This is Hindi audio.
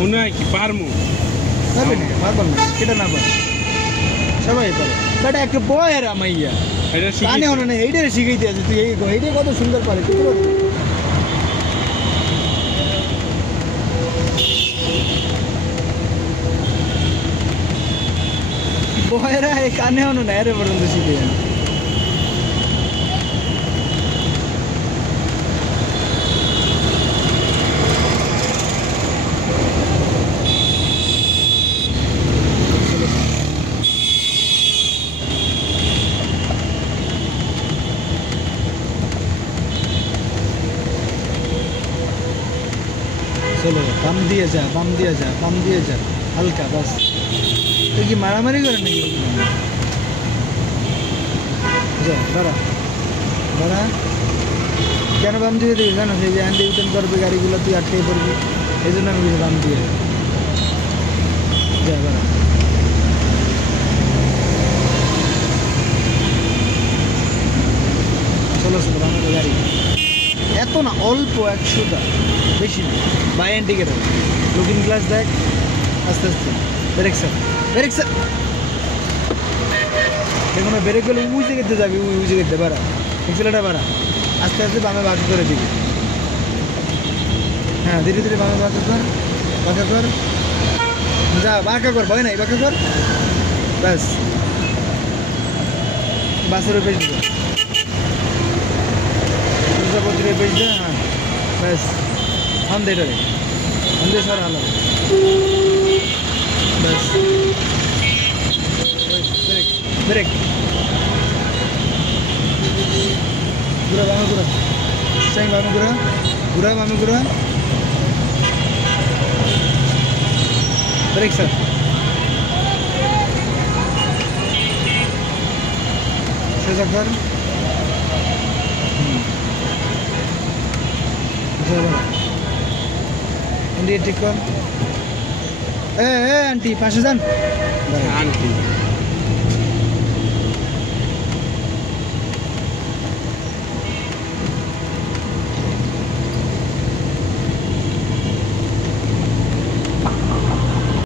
মনে হয় কি পারমু পারবে না পারবেন না সেটা না পারে সবাই পারে বাট একটা বয়ের মাইয়া এটা কানে শিখি হলো না এইটারে শিখাইতে আছে তুই এইটাই কত সুন্দর পারে তুই বল বয়েরা এই কানে হলো না এরে পর্যন্ত শিখে যায় चलो बाम दिया जा बाम दिया जा बाम दिया जा हल्का बस तो कि मारामारी करे नहीं जा बड़ा बड़ा क्या ना बाम दिए थे जाना से जान दे उतन कर पे गाड़ी गुला तू आटे पर भी ये जो ना मुझे बाम दिया जा बड़ा चलो चलो बाम का गाड़ी এত না অল্প 100টা বেশি না বাই ইন্ডিকেটর লুকিং গ্লাস দেখ আস্তে আস্তে ব্রেক স্যার দেখুন ব্রেক গেলে উই জায়গাতে যাবি উই জায়গাতে বাড়া এক্সেলেটার বাড়া আস্তে আস্তে বামে বাঁকা করে দিবি হ্যাঁ ধীরে ধীরে বামে বাঁকা কর যা বাঁকা কর ভয় নাই বাঁকা কর ব্যাস বাসের উপরে দিব पहुँचने भेज दे हाँ बस हम दे रहे हम दे सर हाल बस ब्रेक ब्रेक पूरा बामे पूरा सही बामे पूरा ब्रेक सर से कर India tikon. Auntie, pasang. Auntie.